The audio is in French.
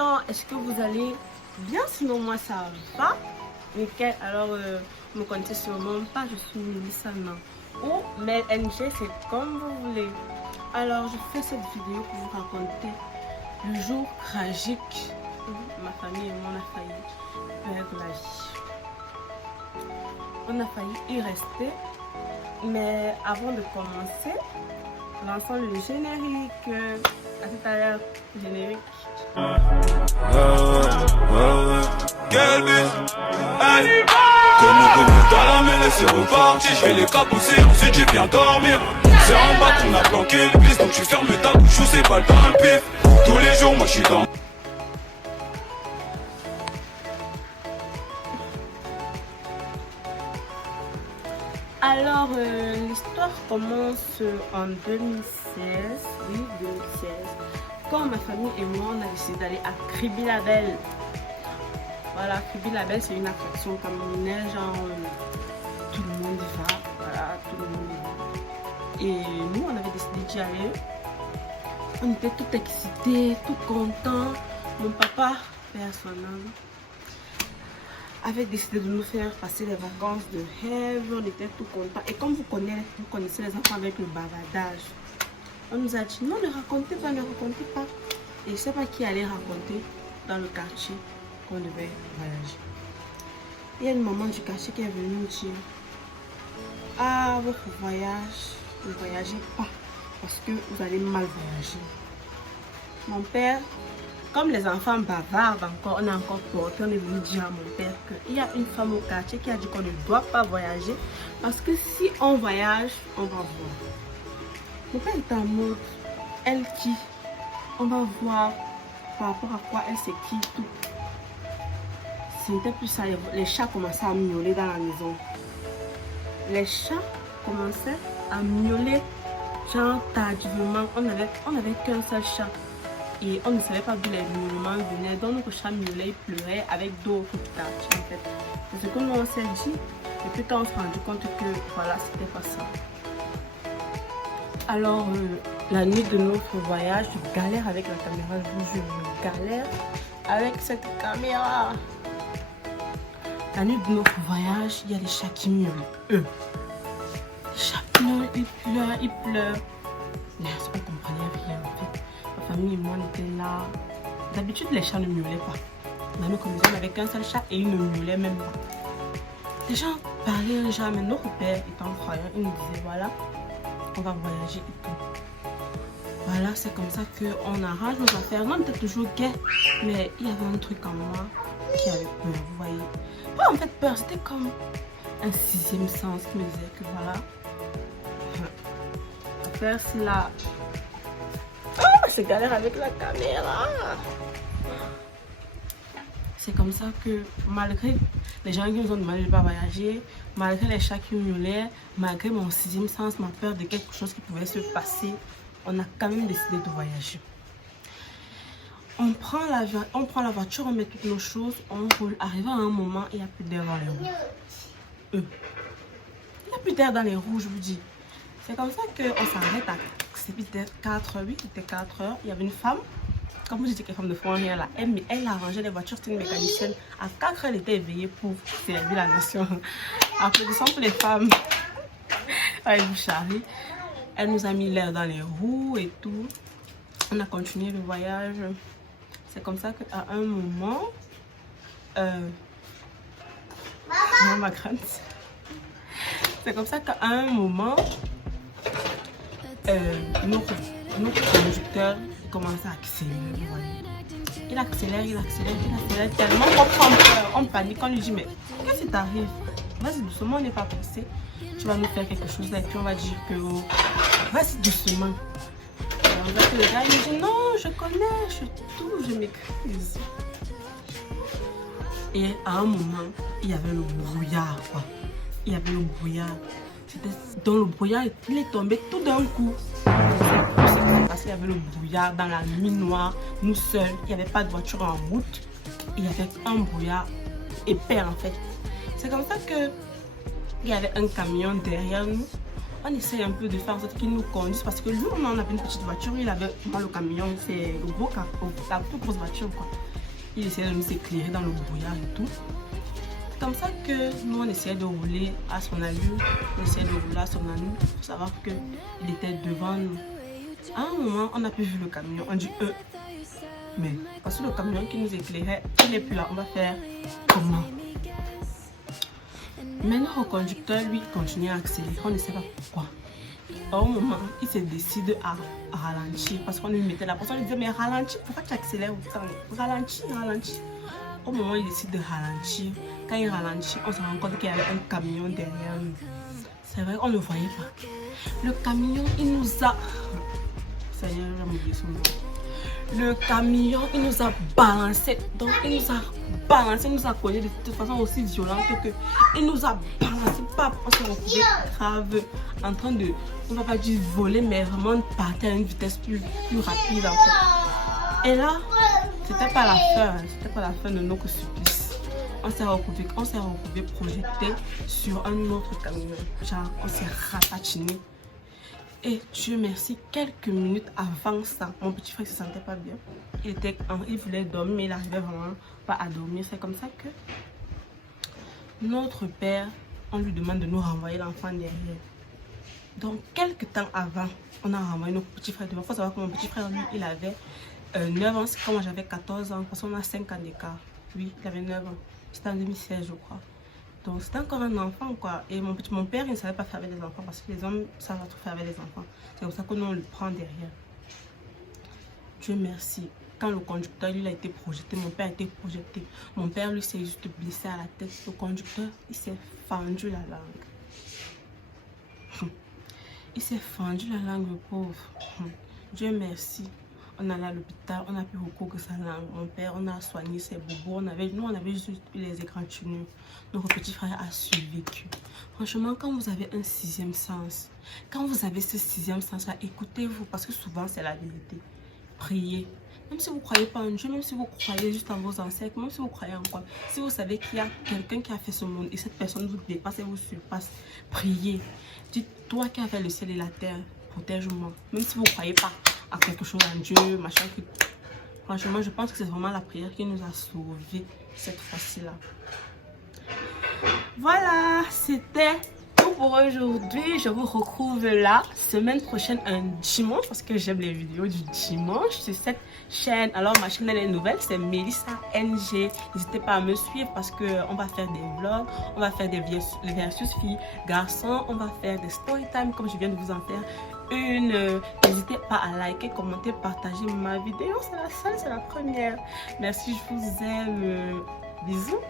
gens, est-ce que vous allez bien? Sinon moi ça va. Nickel, alors vous me connaissez sûrement pas, je suis Melissa Nan ou Mel NG, c'est comme vous voulez. Alors je fais cette vidéo pour vous raconter le jour tragique où ma famille et moi on a failli perdre la vie. On a failli y rester, mais avant de commencer, lançons le générique. À tout à l'heure, générique. Quel but? Comment dans la mêlée c'est reparti. Je vais les capousser, ensuite j'ai bien dormir. C'est en bas qu'on a planqué le piste. Donc tu fermes ta bouche ou c'est pas le temps le pif. Tous les jours moi je suis dans. Alors l'histoire commence en 2016. Oui, 2016. Quand ma famille et moi on a décidé d'aller à Kribi-la-Belle. Voilà, Kribi-la-Belle c'est une attraction camerounaise, genre tout le monde y va, voilà, tout le monde y va. Et nous on avait décidé d'y aller. On était tout excités, tout contents. Mon papa, père à son âme, avait décidé de nous faire passer les vacances de rêve. On était tout contents. Et comme vous connaissez les enfants avec le bavardage, on nous a dit non, ne racontez pas, ne racontez pas. Et je ne sais pas qui allait raconter dans le quartier qu'on devait voyager. Il y a une maman du quartier qui est venue nous dire: ah, votre voyage, ne voyagez pas parce que vous allez mal voyager. Mon père, comme les enfants bavardent encore, on a encore porté, on est venu dire à mon père qu'il y a une femme au quartier qui a dit qu'on ne doit pas voyager parce que si on voyage, on va voir. Mon père est en mode, elle qui, on va voir par rapport à quoi elle s'équipe, tout. C'était plus ça, les chats commençaient à miauler dans la maison. Les chats commençaient à miauler, genre tardivement. On avait qu'un seul chat. Et on ne savait pas d'où les miaulements venaient. Donc notre chat miaulait, il pleurait avec d'autres chats en fait. C'est ce que nous on s'est dit. Et puis quand on s'est rendu compte que voilà, c'était pas ça. Alors la nuit de notre voyage, je galère avec la caméra, je galère avec cette caméra. La nuit de notre voyage, il y a des chats qui miaulent. Les chats pleurent, ils pleurent. Mais on ne comprenait rien en fait. Ma famille et moi on était là. D'habitude les chats ne miaulaient pas. On avait qu'un seul chat et il ne miaulait même pas. Les gens parlaient déjà, mais notre père étant croyant, il nous disait voilà, on va voyager et tout. Voilà, c'est comme ça qu'on arrange nos affaires. On était toujours gai, mais il y avait un truc en moi qui avait peur, vous voyez. Pas en fait peur, c'était comme un sixième sens qui me disait que voilà, l'affaire c'est là. C'est galère avec la caméra. C'est comme ça que malgré les gens qui nous ont demandé de ne pas voyager, malgré les chats qui miaulaient, malgré mon sixième sens, ma peur de quelque chose qui pouvait se passer, on a quand même décidé de voyager. On prend la voiture, on met toutes nos choses, on roule. Arrivé à un moment, il n'y a plus d'air dans les roues. Il n'y a plus d'air dans les roues, je vous dis. C'est comme ça qu'on s'arrête à... C'était 4 heures, oui, c'était 4 heures. Il y avait une femme, comme je dis, quelqu'un de fond rien là. Elle arrangeait les voitures, c'était une mécanicienne. À 4 heures, elle était éveillée pour servir la nation. Applaudissons pour les femmes. Elle vous charrie. Elle nous a mis l'air dans les roues et tout. On a continué le voyage. C'est comme ça qu'à un moment... ma grande. C'est comme ça qu'à un moment... notre conducteur commence à accélérer. Il accélère tellement qu'on prend peur, on panique, on lui dit mais qu'est-ce qui t'arrive? Vas-y doucement, on n'est pas pressé. Tu vas nous faire quelque chose là et puis on va dire que vas-y doucement. Et on va que le gars il dit non, je connais, je m'écrise. Et à un moment, il y avait le brouillard quoi. Il y avait le brouillard. Dans le brouillard, il est tombé tout d'un coup. Parce qu'il y avait le brouillard dans la nuit noire, nous seuls, il n'y avait pas de voiture en route. Il y avait un brouillard épais en fait. C'est comme ça que il y avait un camion derrière nous. On essaye un peu de faire en sorte qu'il nous conduise parce que lui, on avait une petite voiture, il avait le camion, c'est le gros capot, la plus grosse voiture quoi. il essayait de nous éclairer dans le brouillard et tout. C'est comme ça que nous on essayait de rouler à son allure. On essayait de rouler à son allure. Il faut savoir qu'il était devant nous. À un moment, on n'a plus vu le camion. On dit mais parce que le camion qui nous éclairait, il n'est plus là. On va faire comment? Mais notre conducteur, lui, continue à accélérer. On ne sait pas pourquoi. À un moment, il se décide à ralentir parce qu'on lui mettait la pression. On lui disait, mais ralentis, pourquoi tu accélères autant? Ralentis, ralentis. Au moment où il décide de ralentir, quand il ralentit, on se rend compte qu'il y avait un camion derrière nous. C'est vrai qu'on ne le voyait pas. Le camion, il nous a... Seigneur, j'ai oublié son nom. Le camion, il nous a balancé. Donc, il nous a balancé, il nous a cogné de toute façon aussi violente que il nous a balancé. Pap, on s'est retrouvé grave en train de, on va pas dire voler, mais vraiment partir à une vitesse plus rapide en fait. Et là, c'était pas la fin de notre supplice. On s'est retrouvé projeté sur un autre camion. Genre, on s'est rapatiné. Et Dieu merci, quelques minutes avant ça, mon petit frère ne se sentait pas bien. Il voulait dormir, mais il n'arrivait vraiment pas à dormir. C'est comme ça que notre père, on lui demande de nous renvoyer l'enfant derrière. Donc, quelques temps avant, on a renvoyé notre petit frère devant. Il faut savoir que mon petit frère, lui, il avait 9 ans. C'est quand moi j'avais 14 ans, parce qu'on a 5 ans d'écart. Lui, il avait 9 ans. C'était en 2016, je crois. Donc c'était encore un enfant quoi. Et mon père il ne savait pas faire avec les enfants parce que les hommes savent pas trop faire avec les enfants. C'est comme ça que nous on le prend derrière. Dieu merci. Quand le conducteur il a été projeté, mon père a été projeté. Mon père lui s'est juste blessé à la tête. Le conducteur il s'est fendu la langue. Il s'est fendu la langue le pauvre. Dieu merci. On allait à l'hôpital, on a pu recouvrir sa langue. Mon père, on a soigné ses bobos. Nous, on avait juste les égratignures. Notre petit frère a survécu. Franchement, quand vous avez un sixième sens, quand vous avez ce sixième sens-là, écoutez-vous, parce que souvent, c'est la vérité. Priez. Même si vous ne croyez pas en Dieu, même si vous croyez juste en vos ancêtres, même si vous croyez en quoi, si vous savez qu'il y a quelqu'un qui a fait ce monde et cette personne vous dépasse et vous surpasse, priez. Dites, toi qui as fait le ciel et la terre, protège-moi. Même si vous ne croyez pas à quelque chose en Dieu, machin. Franchement, je pense que c'est vraiment la prière qui nous a sauvés cette fois-ci-là. Voilà, c'était tout pour aujourd'hui. Je vous retrouve la semaine prochaine, un dimanche, parce que j'aime les vidéos du dimanche sur cette chaîne. Alors, ma chaîne elle est nouvelle, c'est Melissa NG. N'hésitez pas à me suivre parce qu'on va faire des vlogs, on va faire des versus filles, garçons, on va faire des story time comme je viens de vous en faire une. N'hésitez pas à liker, commenter, partager ma vidéo. C'est la seule, c'est la première. Merci, je vous aime. Bisous.